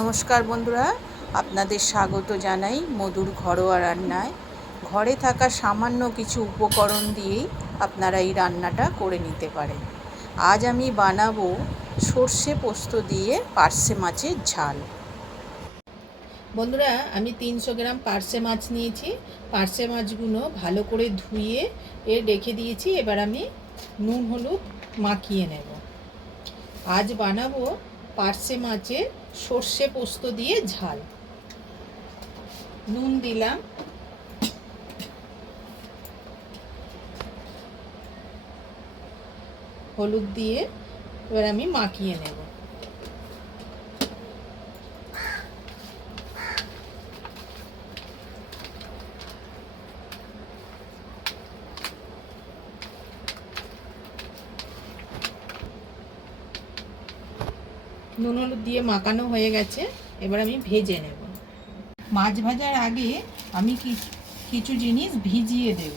নমস্কার বন্ধুরা, আপনাদের স্বাগত জানাই মধুর ঘরোয়া রান্নায়। ঘরে থাকা সামান্য কিছু উপকরণ দিয়েই আপনারা এই রান্নাটা করে নিতে পারেন। আজ আমি বানাবো সর্ষে পোস্ত দিয়ে পার্সে মাছের ঝাল। বন্ধুরা, আমি তিনশো গ্রাম পার্সে মাছ নিয়েছি। পার্সে মাছগুলো ভালো করে ধুয়ে এ রেখে দিয়েছি। এবার আমি নুন, হলুদ মাখিয়ে নেব। আজ বানাবো পার্সে মাছের সর্ষে পোস্ত দিয়ে ঝাল। নুন দিলাম। হলুদ দিয়ে এবার আমি মাখিয়ে নেব। নুন হলুদ দিয়ে মাখানো হয়ে গেছে, এবার আমি ভেজে নেব। মাছ ভাজার আগে আমি কিছু জিনিস ভিজিয়ে দেব।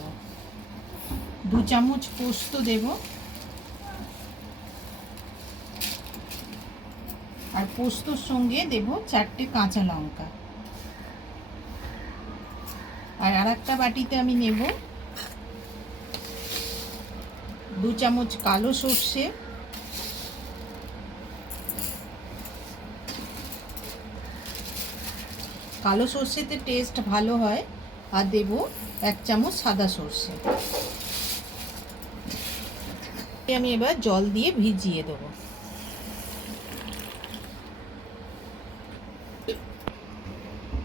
দু চামচ পোস্ত দেব। আর পোস্তর সঙ্গে দেব চারটে কাঁচা লঙ্কা। আর আর একটা বাটিতে আমি নেব দু চামচ কালো সর্ষে। কালো সর্ষেতে টেস্ট ভালো হয়, আর দেব এক চামচ সাদা সর্ষে। আমি এবার জল দিয়ে ভিজিয়ে দেব।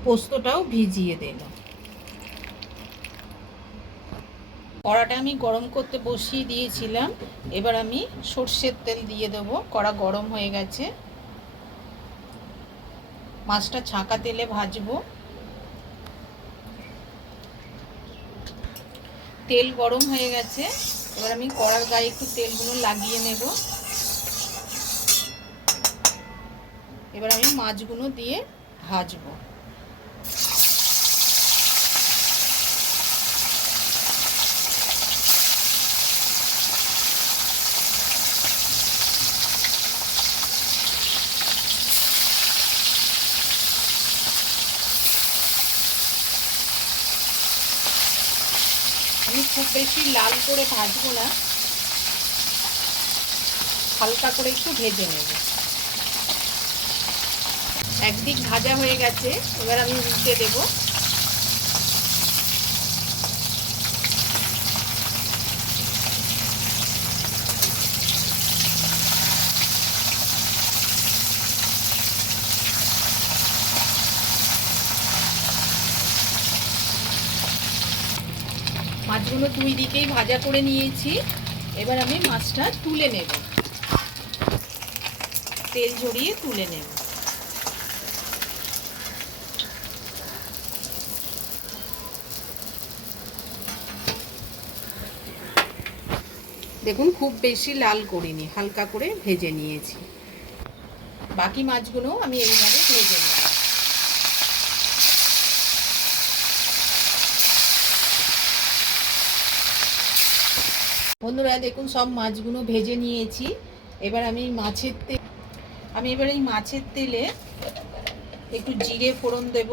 পোস্তটাও ভিজিয়ে দিলাম কড়াটা আমি গরম করতে বসিয়ে দিয়েছিলাম। এবার আমি সর্ষের তেল দিয়ে দেবো। কড়া গরম হয়ে গেছে। মাছটা ছাঁকা তেলে ভাজবো। তেল গরম হয়ে গেছে। এবার আমি কড়ার গায়ে একটু তেলগুলো লাগিয়ে নেব। এবার আমি মাছগুলো দিয়ে ভাজবো আমি খুব বেশি লাল করে ভাজবো না। হালকা করে একটু ভেজে নেব। একদিক ভাজা হয়ে গেছে, এবার আমি উল্টে দেব। মাছগুলো দুই দিকেই ভাজা করে নিয়েছি। এবার আমি মাছটা তুলে নেব। তেল ঝরিয়ে তুলে নেব। দেখুন, খুব বেশি লাল করিনি, হালকা করে ভেজে নিয়েছি। বাকি মাছগুলো আমি এইভাবে ভেজে নেব। বন্ধুরা, দেখুন, সব মাছগুলো ভেজে নিয়েছি। এবার আমি মাছের তেল আমি এবার এই মাছের তেলে একটু জিরে ফোড়ন দেব।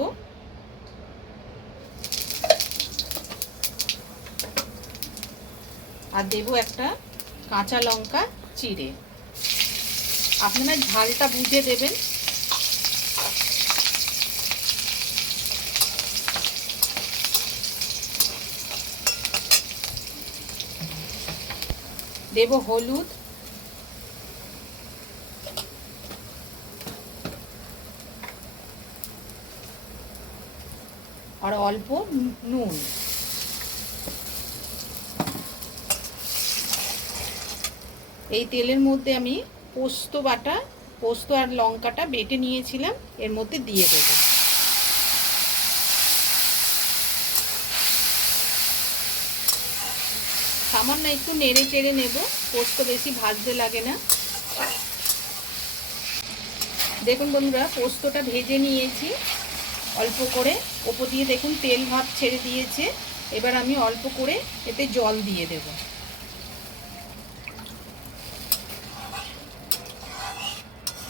আর দেব একটা কাঁচা লঙ্কা চিড়ে। আপনারা ঝালটা বুঝে দেবেন। দেব হলুদ। আর অল্প নুন। এই তেলের মধ্যে আমি পোস্ত বাটা, পোস্ত আর লঙ্কাটা বেটে নিয়েছিলাম, এর মধ্যে দিয়ে দেবো। সামান্য একটু নেড়ে চেড়ে নেব। পোস্ত বেশি ভাজতে লাগে না। দেখুন বন্ধুরা, পোস্তটা ভেজে নিয়েছি। অল্প করে ওপর দিয়ে দেখুন তেল ভাব ছেড়ে দিয়েছে। এবার আমি অল্প করে এতে জল দিয়ে দেব।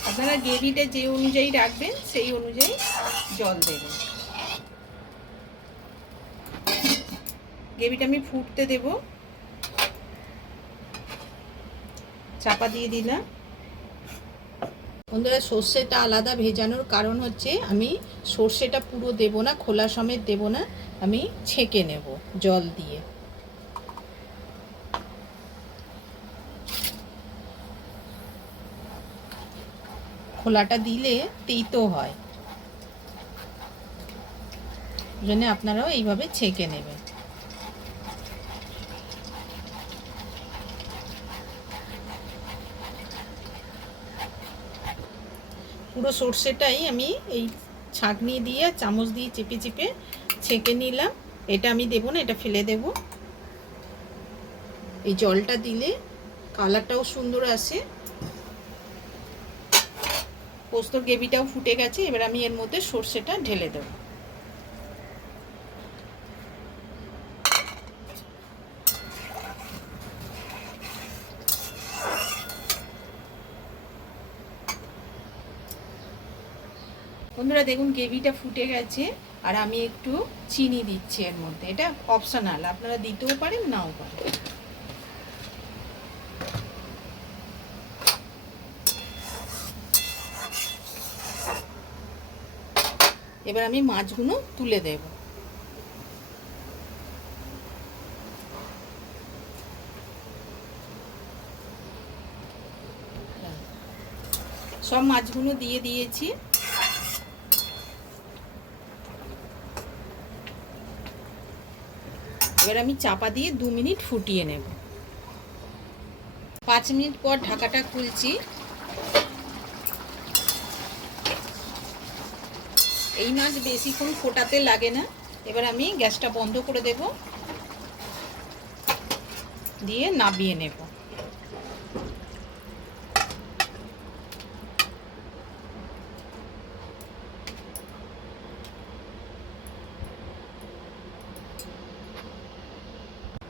আপনারা গ্রেভিটা যে অনুযায়ী রাখবেন, সেই অনুযায়ী জল দেবেন। গ্রেভিটা আমি ফুটতে দেব। চাপা দিয়ে দিলাম। বন্ধুরা, সর্ষেটা আলাদা ভেজানোর কারণ হচ্ছে আমি সর্ষেটা পুরো দেব না, খোলা সমেত দেব না, আমি ছেঁকে নেব জল দিয়ে। খোলাটা দিলে তেতো হয়। জন্য আপনারাও এইভাবে ছেঁকে নেবেন। পুরো সর্ষেটাই আমি এই ছাঁকনি দিয়ে, চামচ দিয়ে চেপে চেপে ছেঁকে নিলাম। এটা আমি দেবো না, এটা ফেলে দেব। এই জলটা দিলে কালারটাও সুন্দর আসে। পোস্তর গ্রেভিটাও ফুটে গেছে, এবার আমি এর মধ্যে সর্ষেটা ঢেলে দেবো। বন্ধুরা, দেখুন গ্রেভিটা ফুটে গেছে আর আমি একটু চিনি দিচ্ছি এর মধ্যে। এটা অপশনাল আপনারা দিতেও পারেন, নাও পারেন। এবার আমি মাছগুলো তুলে দেব। সব মাছগুলো দিয়ে দিয়েছি। আমি চাপা দিয়ে দু মিনিট ফুটিয়ে নেব। পাঁচ মিনিট পর ঢাকাটা খুলছি। এই মাছ বেশিক্ষণ ফোটাতে লাগে না। এবার আমি গ্যাসটা বন্ধ করে দেব। দিয়ে নাবিয়ে নেব।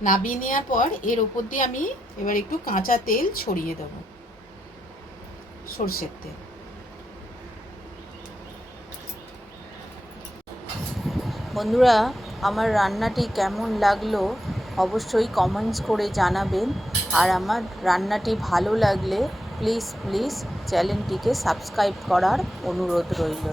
নাবিয়ে নেওয়ার পর এর ওপর দিয়ে আমি এবার একটু কাঁচা তেল ছড়িয়ে দেব, সর্ষের তেল। বন্ধুরা, আমার রান্নাটি কেমন লাগল অবশ্যই কমেন্টস করে জানাবেন। আর আমার রান্নাটি ভালো লাগলে প্লিজ প্লিজ চ্যানেলটিকে সাবস্ক্রাইব করার অনুরোধ রইল।